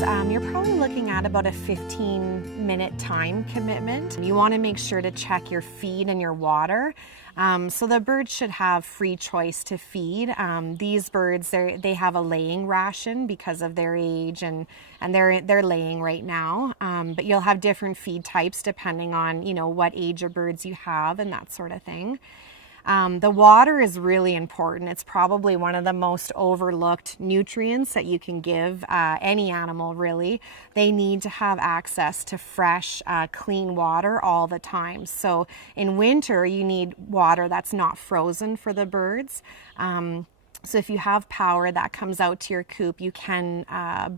you're probably looking at about a 15-minute time commitment. You want to make sure to check your feed and your water. So the birds should have free choice to feed. These birds, they have a laying ration because of their age, and they're laying right now. But you'll have different feed types depending on what age of birds you have and that sort of thing. The water is really important. It's probably one of the most overlooked nutrients that you can give any animal, really. They need to have access to fresh, clean water all the time. So in winter, you need water that's not frozen for the birds. So if you have power that comes out to your coop, you can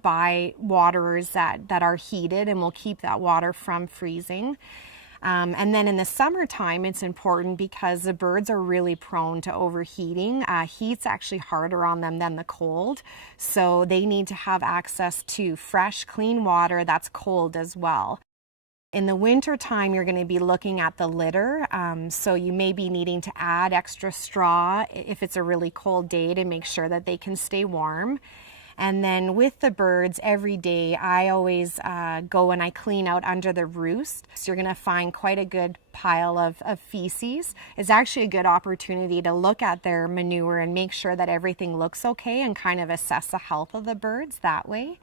buy waterers that are heated and will keep that water from freezing. And then in the summertime, it's important because the birds are really prone to overheating. Heat's actually harder on them than the cold. So they need to have access to fresh, clean water that's cold as well. In the winter time, you're going to be looking at the litter. So you may be needing to add extra straw if it's a really cold day to make sure that they can stay warm. And then with the birds, every day I always go and I clean out under the roost. So you're going to find quite a good pile of feces. It's actually a good opportunity to look at their manure and make sure that everything looks okay and kind of assess the health of the birds that way.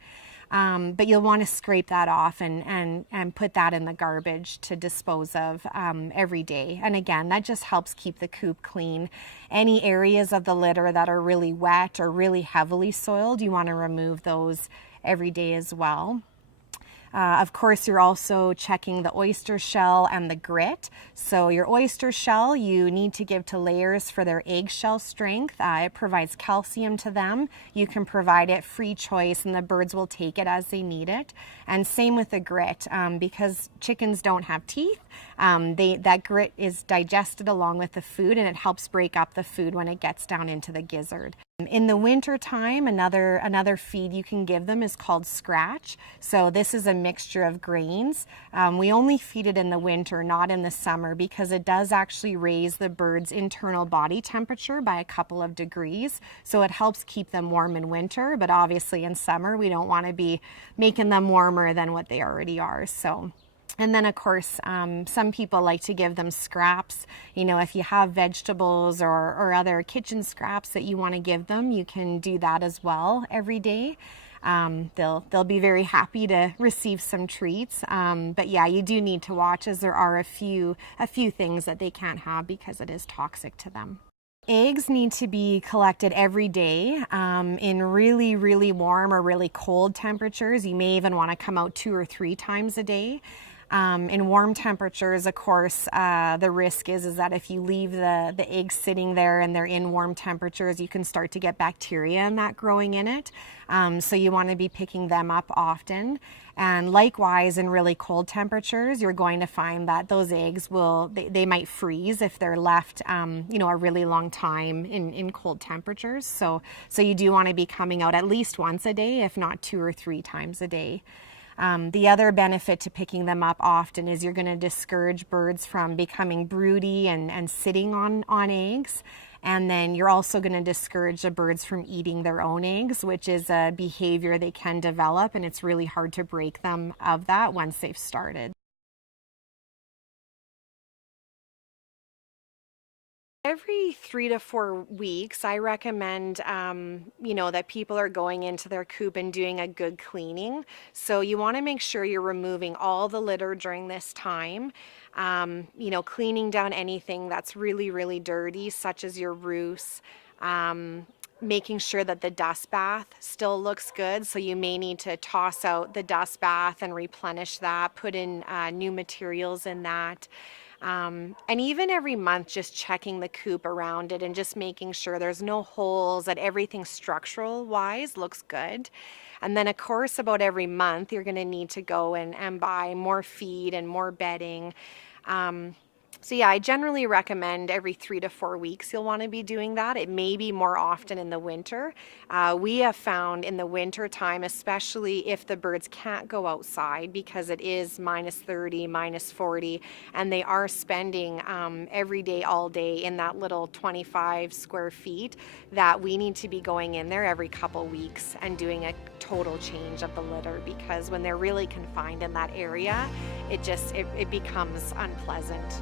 But you'll want to scrape that off and put that in the garbage to dispose of every day. And again, that just helps keep the coop clean. Any areas of the litter that are really wet or really heavily soiled, you want to remove those every day as well. Of course, you're also checking the oyster shell and the grit. So your oyster shell, you need to give to layers for their eggshell strength. It provides calcium to them. You can provide it free choice and the birds will take it as they need it. And same with the grit. Because chickens don't have teeth, that grit is digested along with the food and it helps break up the food when it gets down into the gizzard. In the winter time, another feed you can give them is called scratch. So this is a mixture of grains. We only feed it in the winter, not in the summer, because it does actually raise the bird's internal body temperature by a couple of degrees. So it helps keep them warm in winter, but obviously in summer we don't want to be making them warmer than what they already are. And then, of course, some people like to give them scraps. If you have vegetables or other kitchen scraps that you want to give them, you can do that as well every day. They'll be very happy to receive some treats. But yeah, you do need to watch, as there are a few things that they can't have because it is toxic to them. Eggs need to be collected every day in really, really warm or really cold temperatures. You may even want to come out 2 or 3 times a day. In warm temperatures, of course, the risk is that if you leave the eggs sitting there and they're in warm temperatures, you can start to get bacteria in that growing in it. So you want to be picking them up often. And likewise, in really cold temperatures, you're going to find that those eggs they might freeze if they're left, a really long time in cold temperatures. So you do want to be coming out at least once a day, if not 2 or 3 times a day. The other benefit to picking them up often is you're going to discourage birds from becoming broody and sitting on eggs. And then you're also going to discourage the birds from eating their own eggs, which is a behavior they can develop, and it's really hard to break them of that once they've started. Every 3 to 4 weeks, I recommend, that people are going into their coop and doing a good cleaning. So you want to make sure you're removing all the litter during this time. Cleaning down anything that's really, really dirty, such as your roosts. Making sure that the dust bath still looks good. So you may need to toss out the dust bath and replenish that, put in new materials in that. And even every month, just checking the coop around it and just making sure there's no holes, that everything structural wise looks good. And then of course, about every month, you're going to need to go and buy more feed and more bedding. So yeah, I generally recommend every 3 to 4 weeks you'll want to be doing that. It may be more often in the winter. We have found in the winter time, especially if the birds can't go outside because it is -30, -40, and they are spending every day, all day in that little 25 square feet, that we need to be going in there every couple weeks and doing a total change of the litter, because when they're really confined in that area, it becomes unpleasant.